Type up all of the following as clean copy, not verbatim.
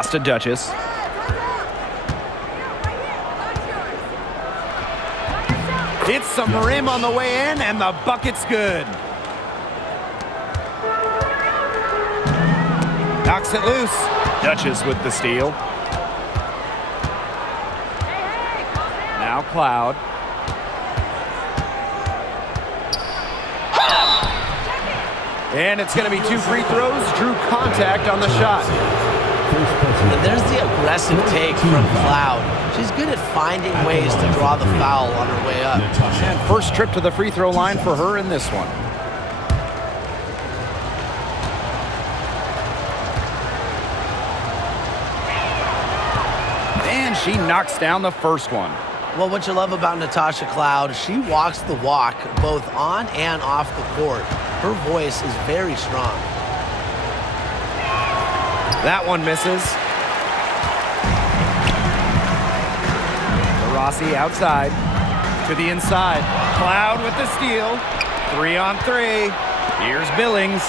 Pass to Duchess. Hits some rim on the way in, and the bucket's good. Knocks it loose. Duchess with the steal. Now Cloud. And it's going to be 2 free throws. Drew contact on the shot. And there's the aggressive take from Cloud. She's good at finding ways to draw the foul on her way up. And first trip to the free throw line for her in this one. And she knocks down the first one. Well, what you love about Natasha Cloud, she walks the walk both on and off the court. Her voice is very strong. That one misses. Rossi outside to the inside. Cloud with the steal. 3 on 3. Here's Billings.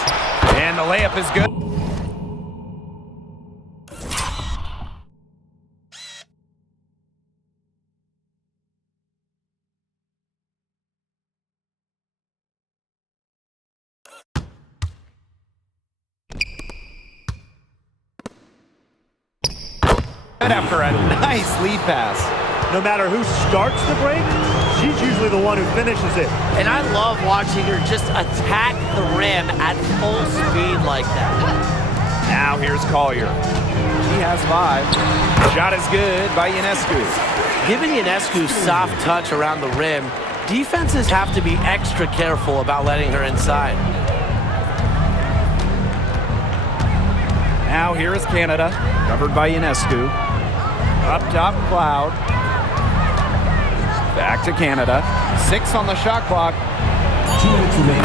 And the layup is good. After a nice lead pass. No matter who starts the break, she's usually the one who finishes it. And I love watching her just attack the rim at full speed like that. Now here's Collier. She has 5. Shot is good by Ionescu. Given Ionescu's soft touch around the rim, defenses have to be extra careful about letting her inside. Now here is Canada, covered by Ionescu. Up top, Cloud. Back to Canada. 6 on the shot clock.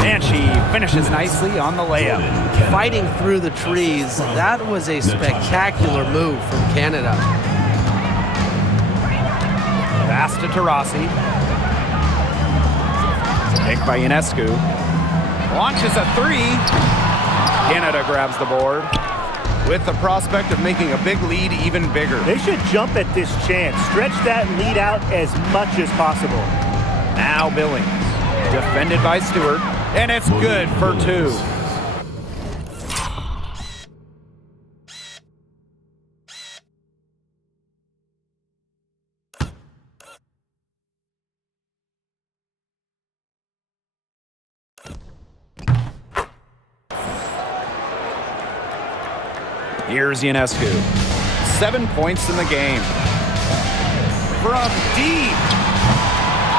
And she finishes nicely on the layup. Fighting through the trees, that was a spectacular move from Canada. Pass to Taurasi. Picked by Ionescu. Launches a 3. Canada grabs the board, with the prospect of making a big lead even bigger. They should jump at this chance. Stretch that lead out as much as possible. Now Billings, defended by Stewart, and it's good for 2. Here's Ionescu. 7 points in the game. From deep.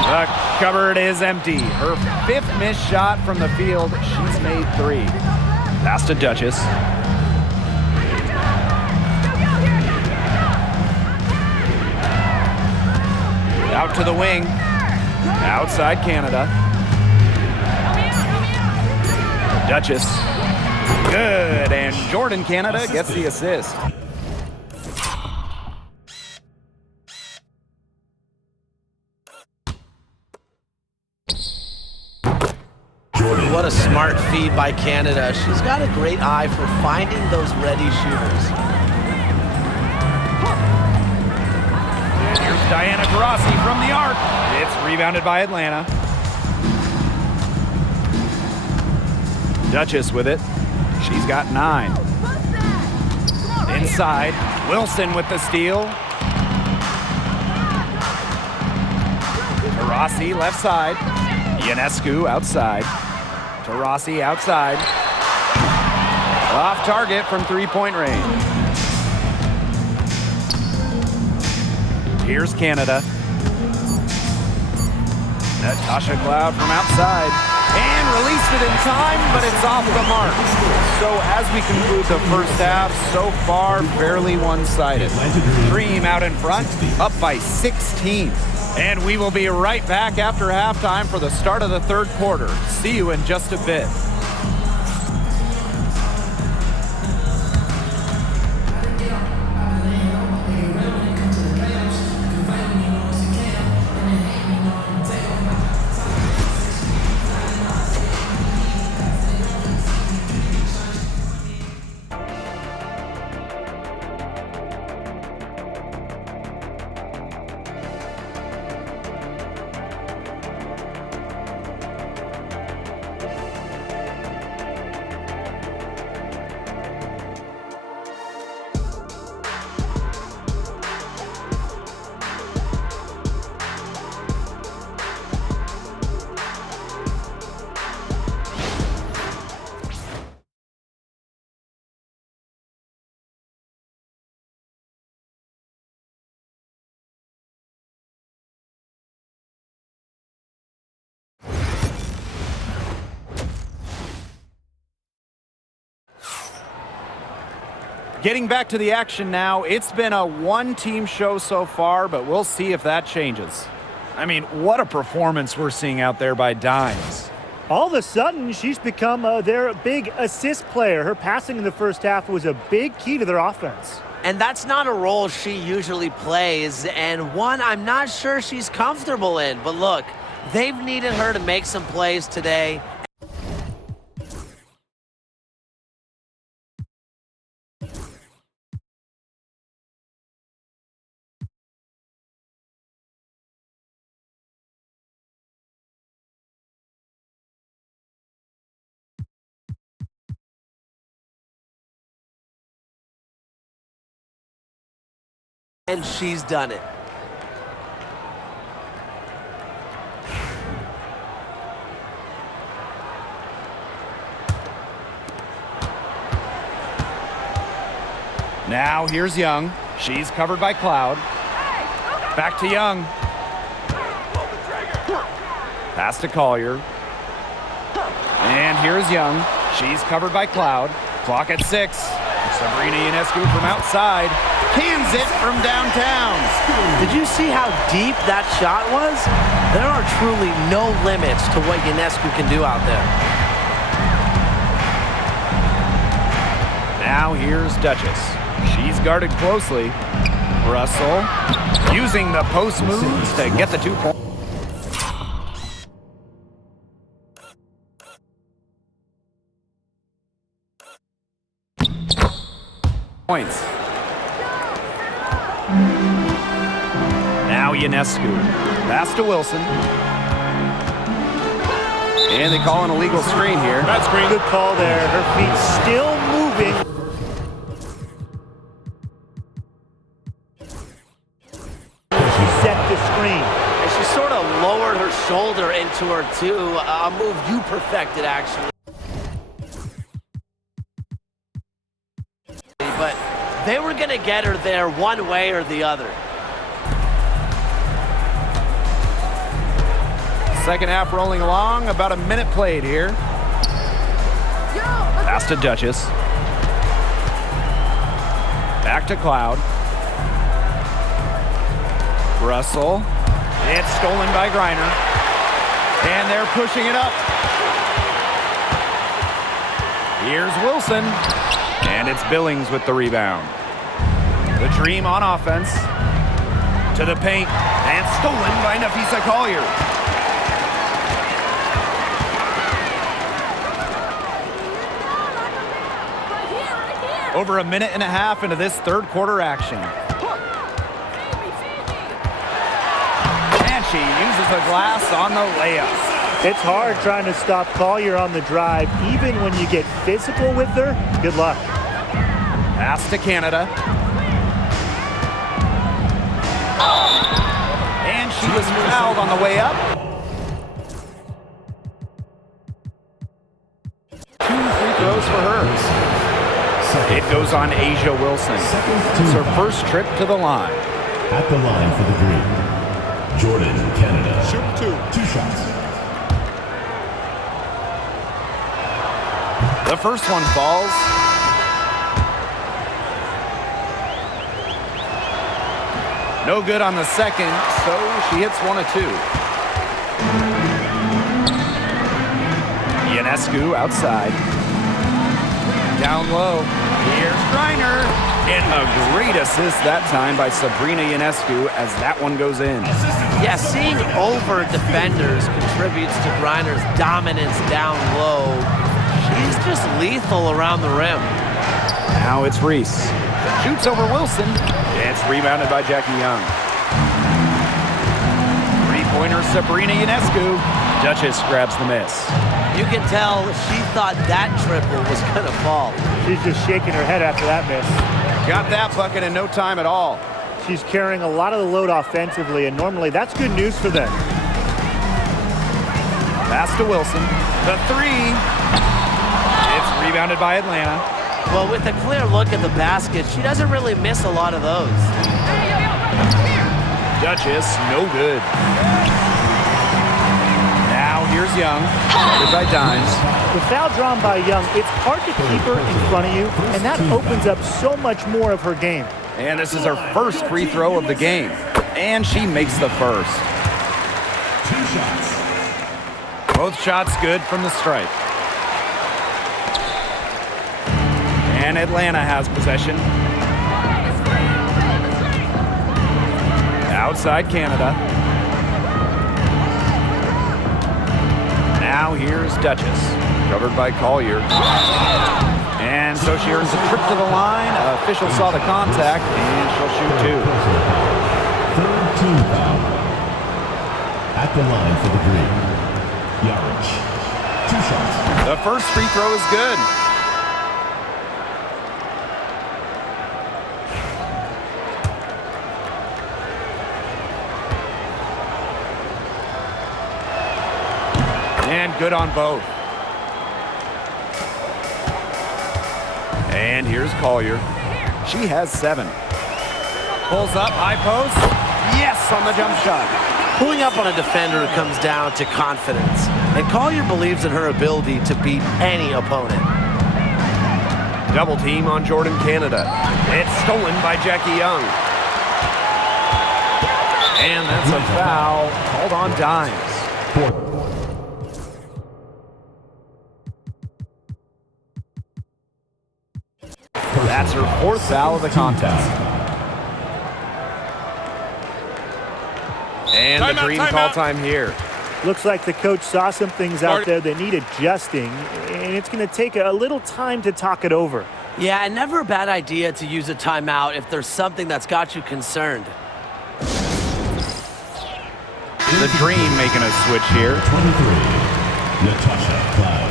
The cupboard is empty. Her 5th missed shot from the field. She's made 3. Pass to Duchess. Out to the wing. Outside Canada. Duchess. Good, and Jordan Canada gets the assist. What a smart feed by Canada. She's got a great eye for finding those ready shooters. And here's Diana Taurasi from the arc. It's rebounded by Atlanta. Duchess with it. She's got 9. Inside, Wilson with the steal. Taurasi left side. Ionescu outside. Taurasi outside. Off target from 3-point range. Here's Canada. Natasha Cloud from outside. And released it in time, but it's off the mark. So as we conclude the first half, so far fairly one-sided. Dream out in front, up by 16. And we will be right back after halftime for the start of the 3rd quarter. See you in just a bit. Getting back to the action now, it's been a one-team show so far, but we'll see if that changes. I mean, what a performance we're seeing out there by Dimes. All of a sudden, she's become their big assist player. Her passing in the first half was a big key to their offense. And that's not a role she usually plays, and one I'm not sure she's comfortable in. But look, they've needed her to make some plays today. And she's done it. Now here's Young. She's covered by Cloud. Back to Young. Pass to Collier. And here's Young. She's covered by Cloud. Clock at 6. Sabrina Ionescu from outside. Cans it from downtown. Did you see how deep that shot was? There are truly no limits to what Ionescu can do out there. Now here's Duchess. She's guarded closely. Russell using the post moves to get the 2 points. Now Ionescu. Pass to Wilson. And they call an illegal screen here. That's great. Good call there. Her feet still moving. She set the screen. And she sort of lowered her shoulder into her too. A move you perfected, actually. But they were going to get her there one way or the other. Second half rolling along, about a minute played here. Pass to Duchess. Back to Cloud. Russell. It's stolen by Griner. And they're pushing it up. Here's Wilson. And it's Billings with the rebound. The Dream on offense. To the paint. And stolen by Napisa Collier. Over a minute and a half into this third quarter action. And she uses the glass on the layup. It's hard trying to stop Collier on the drive, even when you get physical with her. Good luck. Pass to Canada. And she was fouled on the way up. 2 free throws for her. It goes on Asia Wilson. It's her first trip to the line. At the line for the Dream, Jordan, Canada. Shoot 2 shots. The first one falls. No good on the second, so she hits 1 of 2. Ionescu outside. Down low. Here's Griner. And a great assist that time by Sabrina Ionescu as that one goes in. Yeah, seeing over defenders contributes to Griner's dominance down low. She's just lethal around the rim. Now it's Reese. Shoots over Wilson. It's rebounded by Jackie Young. Three-pointer Sabrina Ionescu. Duchess grabs the miss. You can tell she thought that triple was going to fall. She's just shaking her head after that miss. Got that bucket in no time at all. She's carrying a lot of the load offensively, and normally that's good news for them. Pass to Wilson. The 3. It's rebounded by Atlanta. Well, with a clear look at the basket, she doesn't really miss a lot of those. Duchess, no good. Now here's Young. Good by Dimes. The foul drawn by Young, it's hard to keep her in front of you, and that opens up so much more of her game. And this is her first free throw of the game. And she makes the first. 2 shots. Both shots good from the stripe. And Atlanta has possession. Outside Canada. Now here's Duchess, covered by Collier. And so she earns a trip to the line. Official saw the contact, and she'll shoot 2. Third team foul. At the line for the green. Yarich. 2 shots. The first free throw is good. And good on both. And here's Collier. She has 7. Pulls up, high post. Yes, on the jump shot. Pulling up on a defender comes down to confidence, and Collier believes in her ability to beat any opponent. Double team on Jordan Canada. It's stolen by Jackie Young. And that's a foul called on Dimes. 4th. That's her 4th foul of the contest. And the green call time here. Looks like the coach saw some things out there that need adjusting, and it's going to take a little time to talk it over. Yeah, and never a bad idea to use a timeout if there's something that's got you concerned. The Dream making a switch here. 23. Natasha Cloud.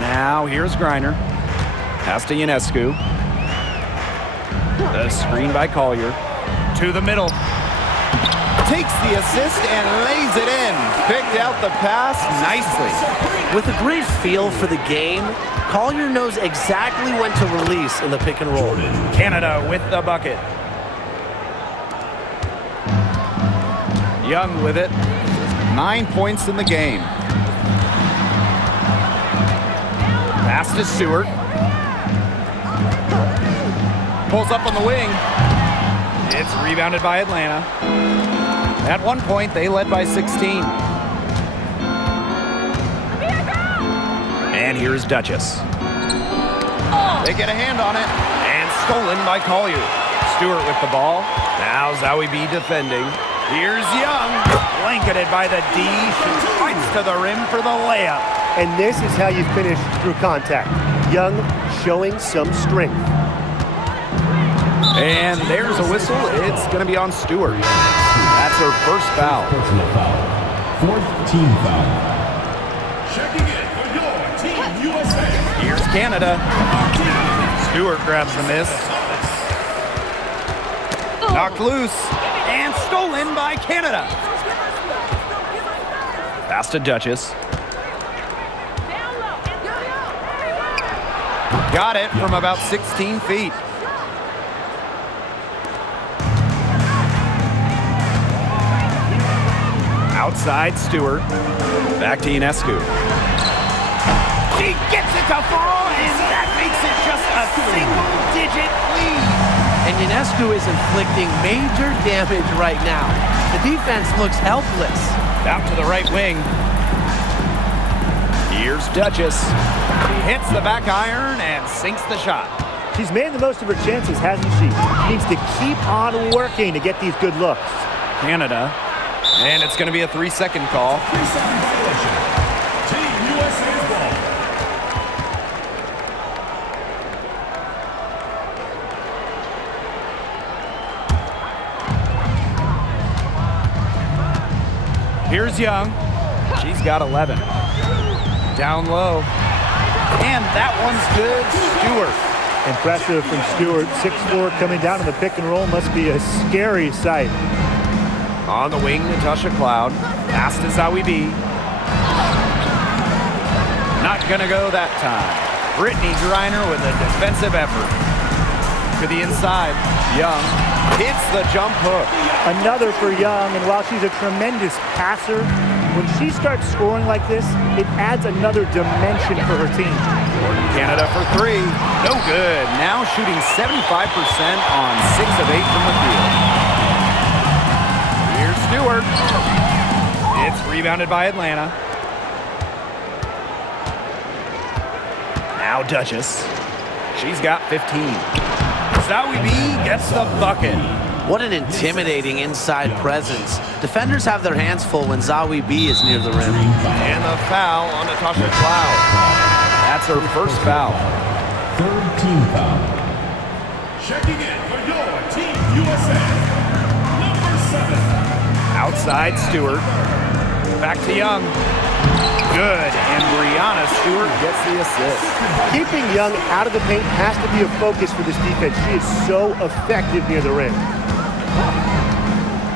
Now here's Griner. Pass to Ionescu. The screen by Collier. To the middle. Takes the assist and lays it in. Picked out the pass nicely. With a great feel for the game, Collier knows exactly when to release in the pick and roll. Canada with the bucket. Young with it. 9 points in the game. Pass to Stewart. Pulls up on the wing. It's rebounded by Atlanta. At one point, they led by 16. And here's Duchess. They get a hand on it. And stolen by Collier. Stewart with the ball. Now Zowie B defending. Here's Young. Blanketed by the D. She fights to the rim for the layup. And this is how you finish through contact. Young showing some strength. And there's a whistle. It's going to be on Stewart. That's her first foul. Personal foul. 4th team foul. Checking in for your Team USA. Here's Canada. Stewart grabs the miss. Knocked loose. And stolen by Canada. Pass to Duchess. Got it from about 16 feet. Outside Stewart. Back to Ionescu. She gets it to fall, and that makes it just a single-digit lead. And Ionescu is inflicting major damage right now. The defense looks helpless. Out to the right wing. Here's Duchess. She hits the back iron and sinks the shot. She's made the most of her chances, hasn't she? She needs to keep on working to get these good looks. Canada. And it's going to be a 3-second call. 3-second violation. Team USA's ball. Here's Young. She's got 11. Down low. And that one's good. Stewart. Impressive from Stewart. 6'4" coming down in the pick and roll must be a scary sight. On the wing, Natasha Cloud. Pass to Zowie B. Not gonna go that time. Brittany Griner with a defensive effort. To the inside. Young hits the jump hook. Another for Young, and while she's a tremendous passer, when she starts scoring like this, it adds another dimension for her team. Canada for three. No good. Now shooting 75% on 6 of 8 from the field. Here's Stewart. It's rebounded by Atlanta. Now Duchess. She's got 15. Zawi B gets the bucket. What an intimidating inside presence. Defenders have their hands full when Zawi B is near the rim. And the foul on Natasha Cloud. That's her first foul. Third team foul. Checking in for your Team USA, number 7. Outside Stewart. Back to Young. Good, and Brianna Stewart gets the assist. Keeping Young out of the paint has to be a focus for this defense. She is so effective near the rim.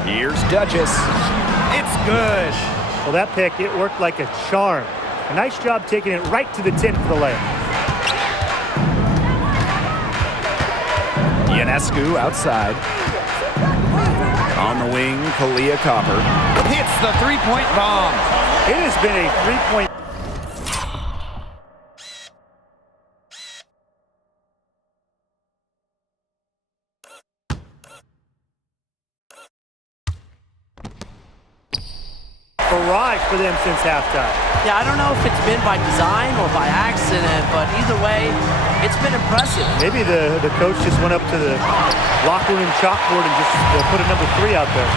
Here's Duchess. It's good. Well, that pick, it worked like a charm. A nice job taking it right to the 10 for the layup. Ionescu outside. On the wing, Kalia Copper hits the three-point bomb. It has been a three-point. Barrage for them since halftime. Yeah, I don't know if it's been by design or by accident, but either way, it's been impressive. Maybe the coach just went up to the locker room chalkboard and just put a number 3 out there.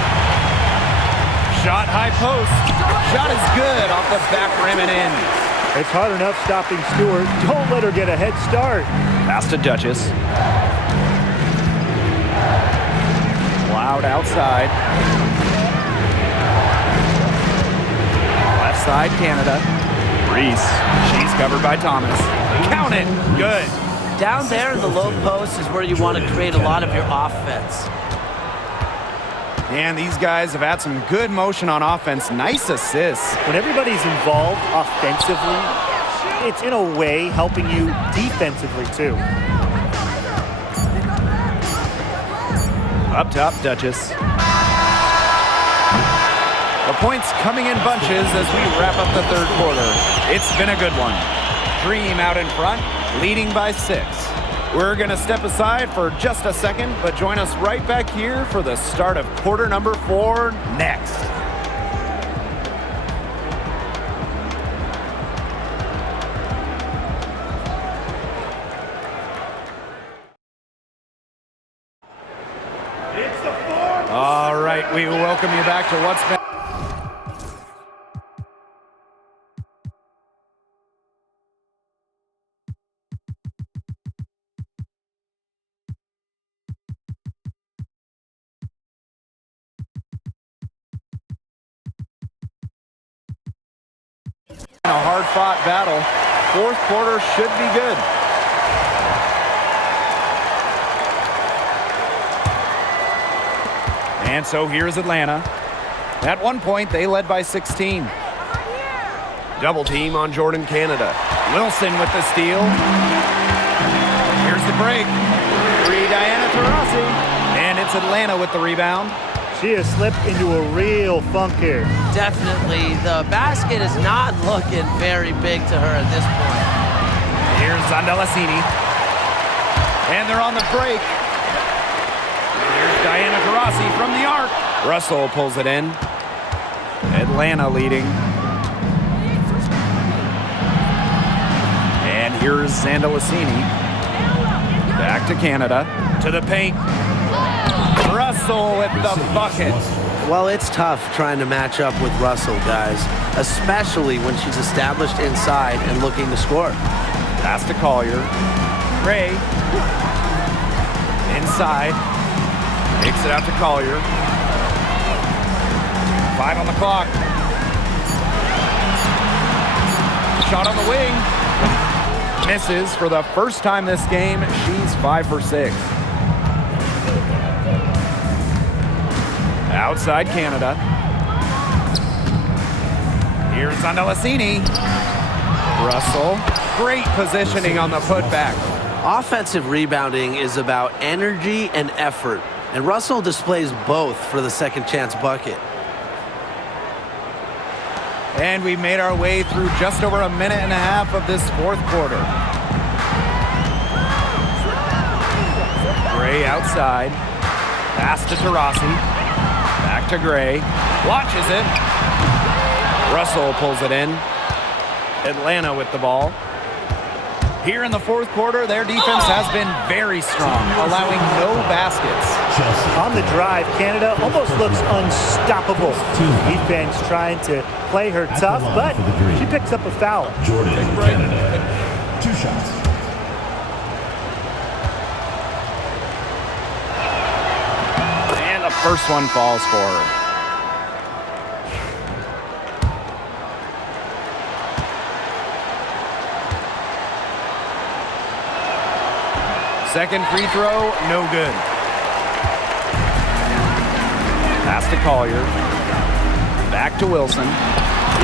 Shot high post. Shot is good off the back rim and in. It's hard enough stopping Stewart. Don't let her get a head start. Pass to Duchess. Cloud outside. Left side, Canada. Reese. She's covered by Thomas. Count it. Good. Down there in the low post is where you want to create a lot of your offense. And these guys have had some good motion on offense. Nice assists. When everybody's involved offensively, it's in a way helping you defensively too. Up top, Duchess. The points coming in bunches as we wrap up the third quarter. It's been a good one. Dream out in front, leading by 6. We're going to step aside for just a second, but join us right back here for the start of quarter number 4 next. All right, we welcome you back to what's been a hard-fought battle. Fourth quarter should be good. And so here's Atlanta. At one point, they led by 16. Double team on Jordan Canada. Wilson with the steal. Here's the break. Diana Taurasi. And it's Atlanta with the rebound. She has slipped into a real funk here. Definitely. The basket is not looking very big to her at this point. Here's Zandalasini. And they're on the break. Here's Diana Taurasi from the arc. Russell pulls it in. Atlanta leading. And here's Zandalasini. Back to Canada. To the paint. Russell with the bucket. Well, it's tough trying to match up with Russell, guys, especially when she's established inside and looking to score. Pass to Collier. Gray. Inside. Takes it out to Collier. 5 on the clock. Shot on the wing. Misses for the first time this game. She's 5 for 6. Outside Canada. Here's Zandalasini. Russell. Great positioning on the putback. Offensive rebounding is about energy and effort, and Russell displays both for the second chance bucket. And we've made our way through just over a minute and a half of this fourth quarter. Gray outside. Pass to Taurasi. Back to Gray. Launches it. Russell pulls it in. Atlanta with the ball. Here in the fourth quarter, their defense has been very strong, allowing no baskets. On the drive, Canada almost looks unstoppable. Defense trying to play her tough, but she picks up a foul. Jordan, Canada. 2 shots. And the first one falls for her. Second free throw, no good. Pass to Collier. Back to Wilson.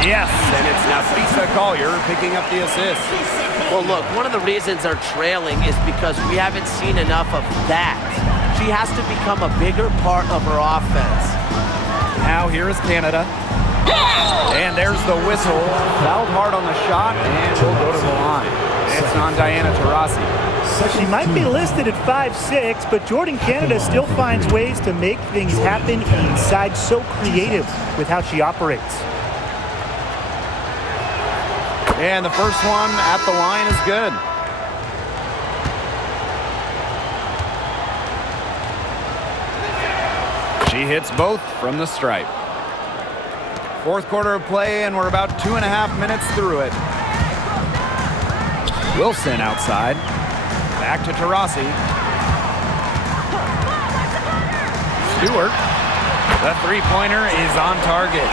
Yes, and it's Nafisa Collier picking up the assist. Well, look, one of the reasons they're trailing is because we haven't seen enough of that. She has to become a bigger part of her offense. Now here is Canada. And there's the whistle. Fouled hard on the shot, and we'll go to the line. It's on Diana Taurasi. She might be listed at 5'6", but Jordan Canada still finds ways to make things happen inside. So creative with how she operates. And the first one at the line is good. She hits both from the stripe. Fourth quarter of play, and we're about 2.5 minutes through it. Wilson outside. Back to Taurasi. Stewart. The three-pointer is on target.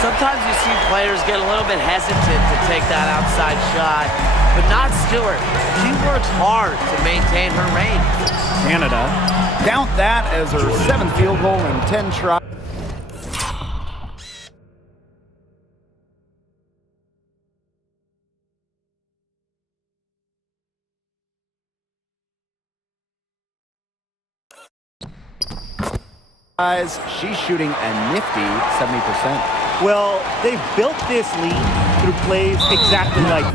Sometimes you see players get a little bit hesitant to take that outside shot, but not Stewart. She works hard to maintain her range. Canada. Count that as her 7th field goal in 10 tries. She's shooting a nifty 70%. Well, they've built this lead through plays exactly like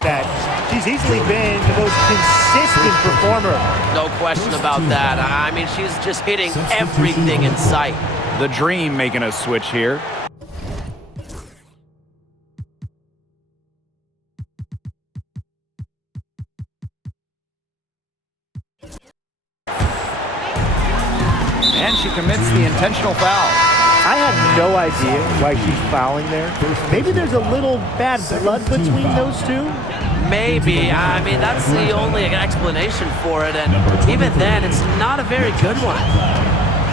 that. She's easily been the most consistent performer. No question about that. I mean, she's just hitting everything in sight. The Dream making a switch here. And she commits the intentional foul. I have no idea why she's fouling there. Maybe there's a little bad blood between those two. Maybe. I mean, that's the only explanation for it, and even then, it's not a very good one.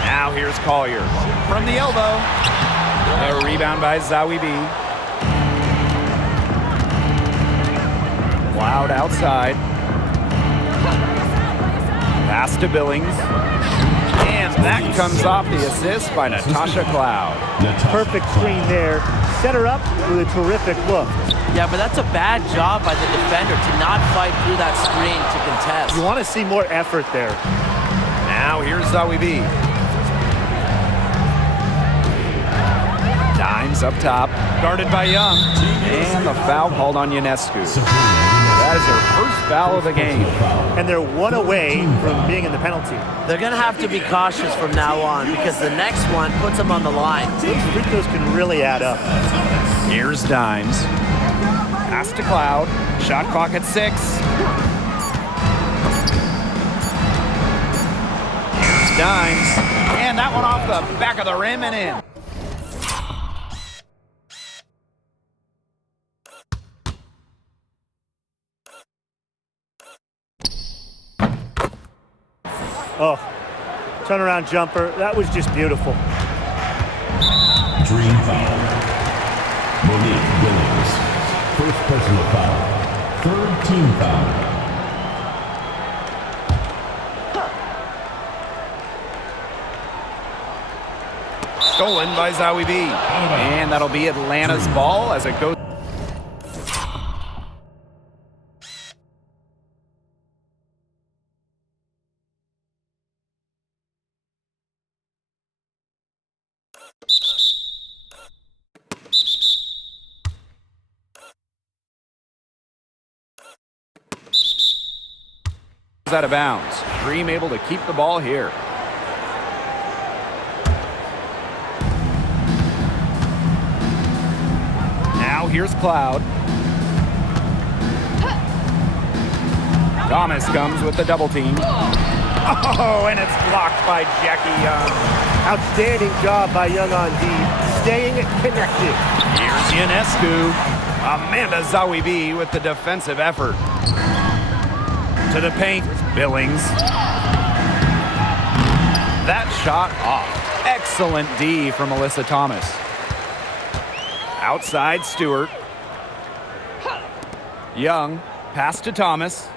Now here's Collier from the elbow. A rebound by Zawi B. Loud outside. Pass to Billings. And that comes off the assist by Natasha Cloud. Perfect screen there. Set her up with a terrific look. Yeah, but that's a bad job by the defender to not fight through that screen to contest. You want to see more effort there. Now here's Zawi B. Dimes up top. Guarded by Young. And the foul called on Ionescu. That is her first foul of the game. And they're one away from being in the penalty. They're going to have to be cautious from now on because the next one puts them on the line. Those free throws can really add up. Here's Dimes. Pass to Cloud. Shot clock at 6. Here's Dimes. And that one off the back of the rim and in. Oh, turnaround jumper. That was just beautiful. Dream foul. Monique Williams. First personal foul. Third team foul. Stolen by Zowie B. And that'll be Atlanta's ball as it goes. Out of bounds. Dream able to keep the ball here. Now here's Cloud. Thomas comes with the double team. Oh, and it's blocked by Jackie Young. Outstanding job by Young on D, staying connected. Here's Ionescu. Amanda Zowie B with the defensive effort. To the paint, Billings. That shot off. Excellent D from Alyssa Thomas. Outside, Stewart. Young, pass to Thomas.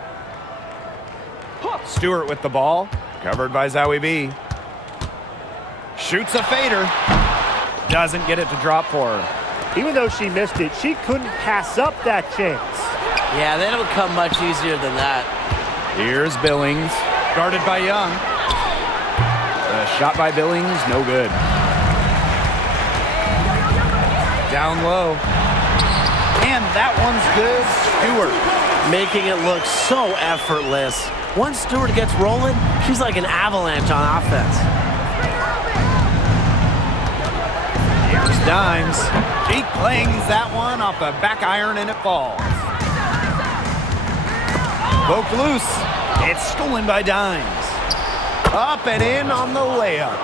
Stewart with the ball, covered by Zowie B. Shoots a fader. Doesn't get it to drop for her. Even though she missed it, she couldn't pass up that chance. Yeah, they don't come much easier than that. Here's Billings, guarded by Young. The shot by Billings, no good. Down low. And that one's good. Stewart. Making it look so effortless. Once Stewart gets rolling, she's like an avalanche on offense. Here's Dimes. She clangs that one off the back iron and it falls. Poked loose. It's stolen by Dimes. Up and in on the layup.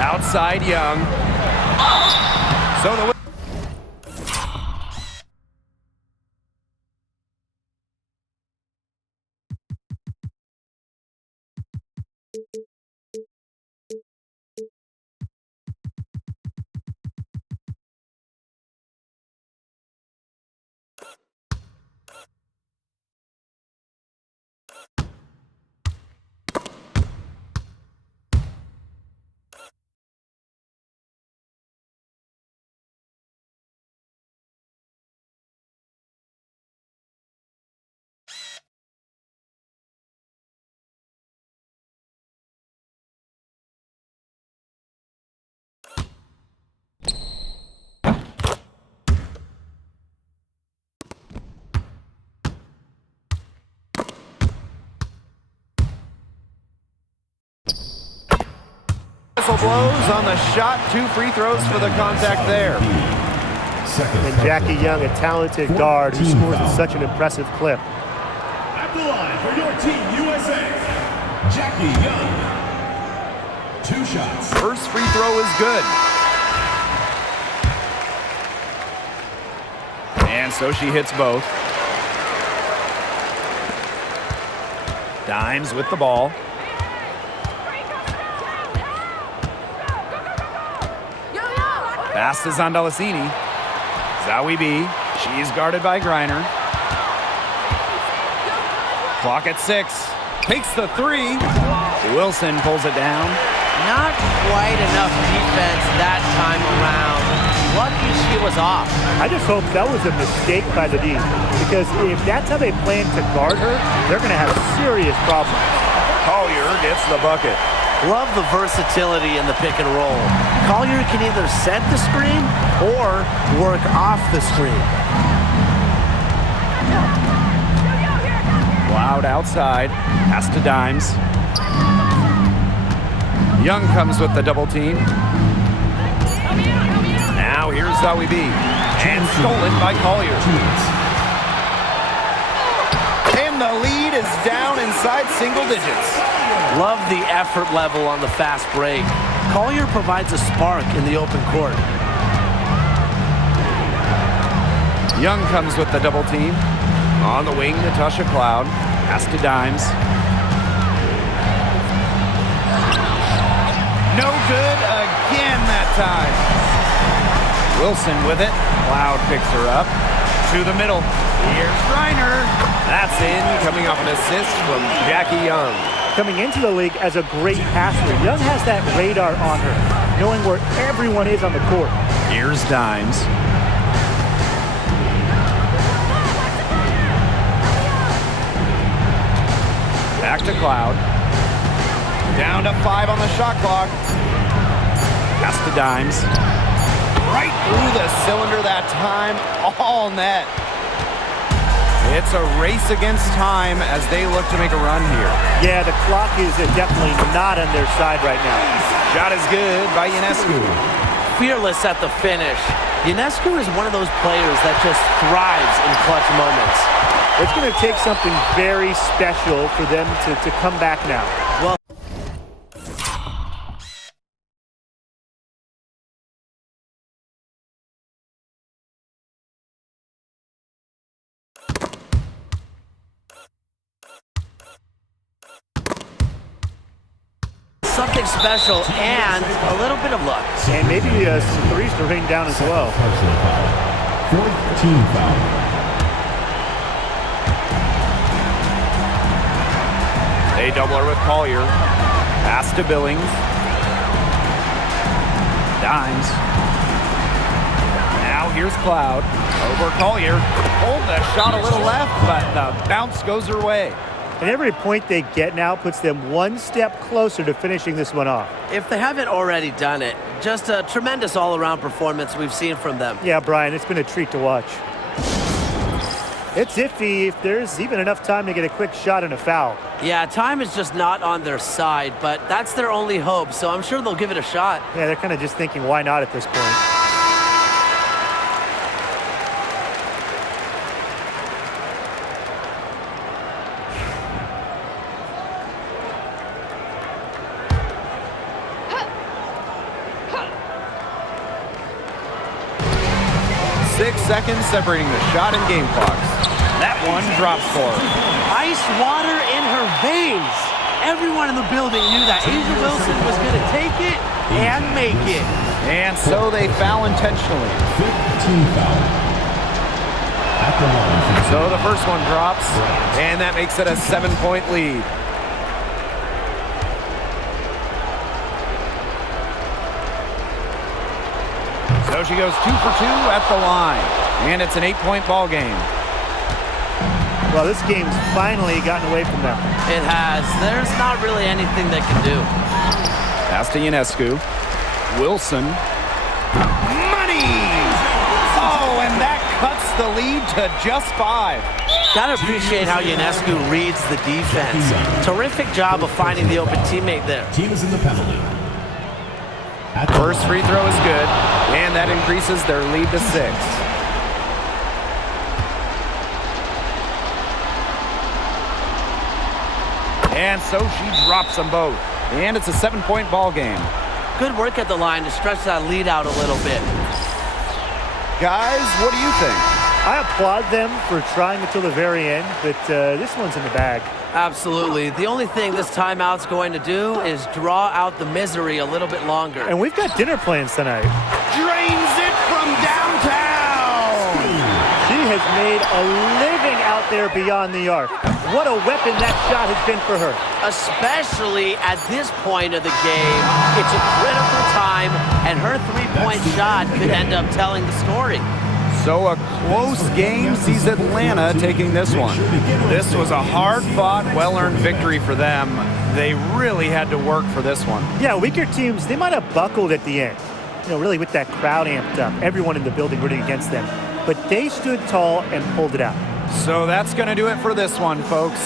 Outside Young. So the whistle blows on the shot. 2 free throws for the contact there. And Jackie Young, a talented guard who scores at such an impressive clip. At the line for your team, USA, Jackie Young. 2 shots. First free throw is good. And so she hits both. Dimes with the ball. Passes on Delasini. Zowie B. She's guarded by Griner. Clock at 6. Takes the 3. Wilson pulls it down. Not quite enough defense that time around. Lucky she was off. I just hope that was a mistake by the D, because if that's how they plan to guard her, they're going to have serious problems. Collier gets the bucket. Love the versatility in the pick and roll. Collier can either set the screen or work off the screen. Loud outside. Pass to Dimes. Young comes with the double team. Now here's Zowie B. And stolen by Collier. And the lead is down inside single digits. Love the effort level on the fast break. Collier provides a spark in the open court. Young comes with the double team. On the wing, Natasha Cloud. Pass to Dimes. No good again that time. Wilson with it. Cloud picks her up. To the middle. Here's Reiner. That's in, coming off an assist from Jackie Young. Coming into the league as a great passer, Young has that radar on her, knowing where everyone is on the court. Here's Dimes. Back to Cloud. Down to 5 on the shot clock. Pass to Dimes. Right through the cylinder that time. All net. It's a race against time as they look to make a run here. Yeah, the clock is definitely not on their side right now. Shot is good by Ionescu. Fearless at the finish. Ionescu is one of those players that just thrives in clutch moments. It's going to take something very special for them to come back now. Well, something special and a little bit of luck. And maybe some threes to rain down as well. Personal foul. Fourth team foul. They double her with Collier. Pass to Billings. Dimes. Now here's Cloud. Over Collier. Hold the shot a little left, but the bounce goes her way. And every point they get now puts them one step closer to finishing this one off. If they haven't already done it, just a tremendous all-around performance we've seen from them. Yeah, Brian, it's been a treat to watch. It's iffy if there's even enough time to get a quick shot and a foul. Yeah, time is just not on their side, but that's their only hope, so I'm sure they'll give it a shot. Yeah, they're kind of just thinking, why not at this point? Seconds separating the shot and game clocks. That one drops for her. Ice water in her veins. Everyone in the building knew that A'ja Wilson was going to take it and make it. And so they foul intentionally. 15 foul. At the line. So the first one drops, and that makes it a 7-point lead. So she goes 2 for 2 at the line, and it's an 8-point ball game. Well, this game's finally gotten away from them. It has. There's not really anything they can do. Pass to Ionescu. Wilson. Money! Oh, and that cuts the lead to just 5. Gotta appreciate how Ionescu reads the defense. Terrific job of finding the open teammate there. Team is in the penalty. First free throw is good, and that increases their lead to 6. And so she drops them both, and it's a 7-point ball game. Good work at the line to stretch that lead out a little bit. Guys, what do you think? I applaud them for trying until the very end, but this one's in the bag. Absolutely. The only thing this timeout's going to do is draw out the misery a little bit longer. And we've got dinner plans tonight. Drains it from downtown! She has made a living out there beyond the arc. What a weapon that shot has been for her. Especially at this point of the game. It's a critical time, and her three-point shot could end up telling the story. So a close game sees Atlanta taking this one. This was a hard-fought, well-earned victory for them. They really had to work for this one. Yeah, weaker teams, they might have buckled at the end. You know, really with that crowd amped up, everyone in the building rooting against them. But they stood tall and pulled it out. So that's going to do it for this one, folks.